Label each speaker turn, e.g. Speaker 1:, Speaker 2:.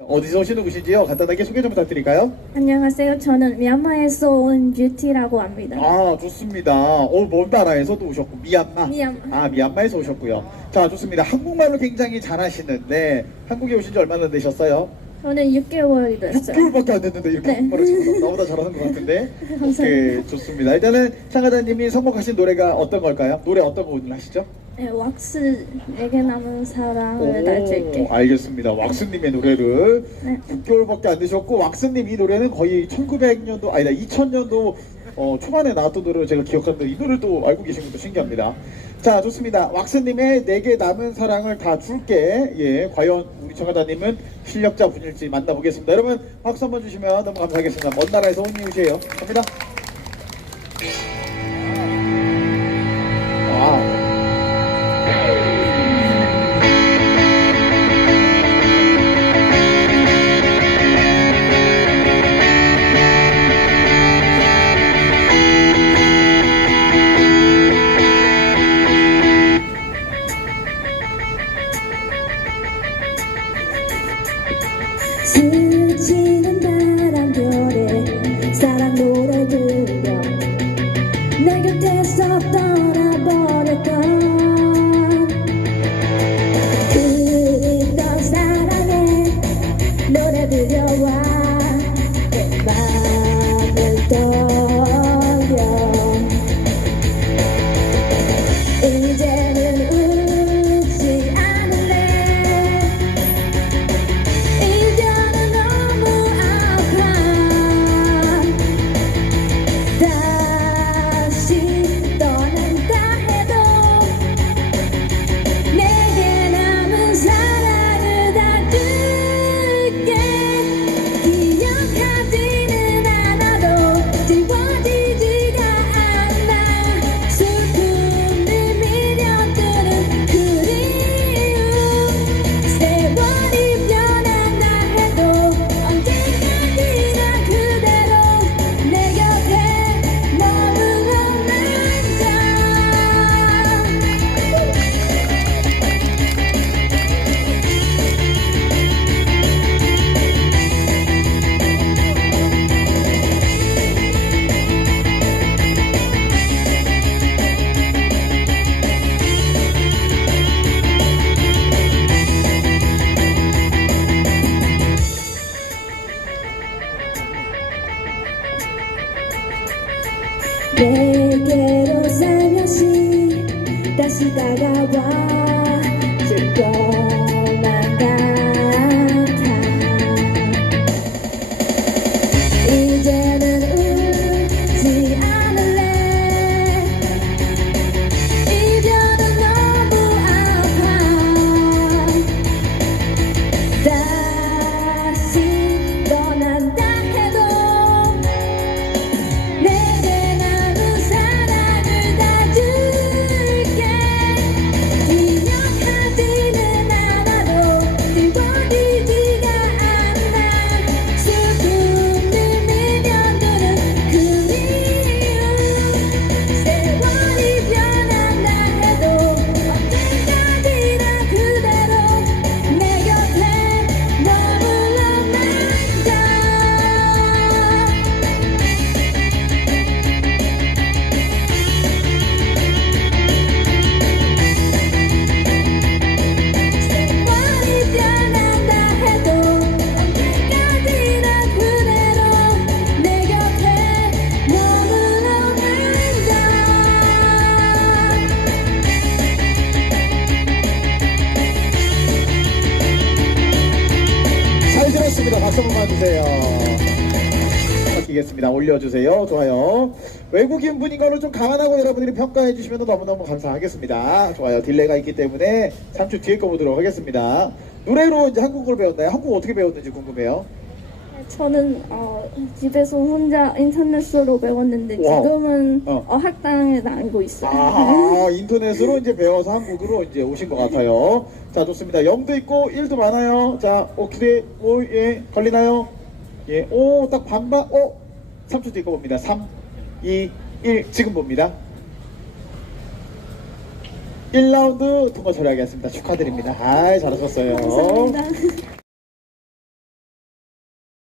Speaker 1: 어디서 오시는 곳인지요? 간단하게 소개 좀 부탁드릴까요?
Speaker 2: 안녕하세요. 저는 미얀마에서 온 뷰티라고 합니다.
Speaker 1: 아 좋습니다. 어, 먼 나라에서도 오셨고 미얀마.
Speaker 2: 미얀마.
Speaker 1: 아 미얀마에서 오셨고요. 자 좋습니다. 한국말을 굉장히 잘하시는데 한국에 오신 지 얼마나 되셨어요?
Speaker 2: 저는 6개월이 됐어요.
Speaker 1: 6개월밖에 안 됐는데 이렇게
Speaker 2: 네.
Speaker 1: 한국말을 지금 나보다 잘하는 것 같은데.
Speaker 2: 감사합니다.
Speaker 1: 오케이 좋습니다. 일단은 창가자님이 선곡하신 노래가 어떤 걸까요? 노래 어떤 거 오늘 하시죠?
Speaker 2: 네, 왁스 내게 남은 사랑을 날줄게.
Speaker 1: 알겠습니다. 왁스님의 노래를
Speaker 2: 네.
Speaker 1: 6개월밖에 안 되셨고 왁스님 이 노래는 거의 1900년도 아니다 2000년도 어, 초반에 나왔던 노래를 제가 기억하는데 이 노래를 또 알고 계신 것도 신기합니다. 자 좋습니다. 왁스님의 내게 남은 사랑을 다 줄게. 예, 과연 우리 청가다님은 실력자 분일지 만나보겠습니다. 여러분 박수 한번 주시면 너무 감사하겠습니다. 먼 나라에서 온 이웃이에요. 갑니다. 와.
Speaker 2: 스치 내게로 살며시 다시 다
Speaker 1: 잘 들었습니다. 박수 한번 주세요. 바뀌겠습니다. 올려주세요. 좋아요. 외국인 분인 거를 좀 감안하고 여러분들이 평가해 주시면 너무너무 감사하겠습니다. 좋아요. 딜레이가 있기 때문에 3초 뒤에 거 보도록 하겠습니다. 노래로 이제 한국어를 배웠나요? 한국어 어떻게 배웠는지 궁금해요.
Speaker 2: 저는 어, 집에서 혼자 인터넷으로 배웠는데
Speaker 1: 와우.
Speaker 2: 지금은
Speaker 1: 어.
Speaker 2: 어. 학당에 다니고 있어요.
Speaker 1: 아, 인터넷으로 이제 배워서 한국으로 이제 오신 것 같아요. 자, 좋습니다. 0도 있고 1도 많아요. 자, 오케이. 오, 예, 걸리나요? 예, 오, 딱 반반, 오, 3초 뒤에 거 봅니다. 3, 2, 1, 지금 봅니다. 1라운드 통과 처리하겠습니다. 축하드립니다. 아, 잘하셨어요.
Speaker 2: 감사합니다.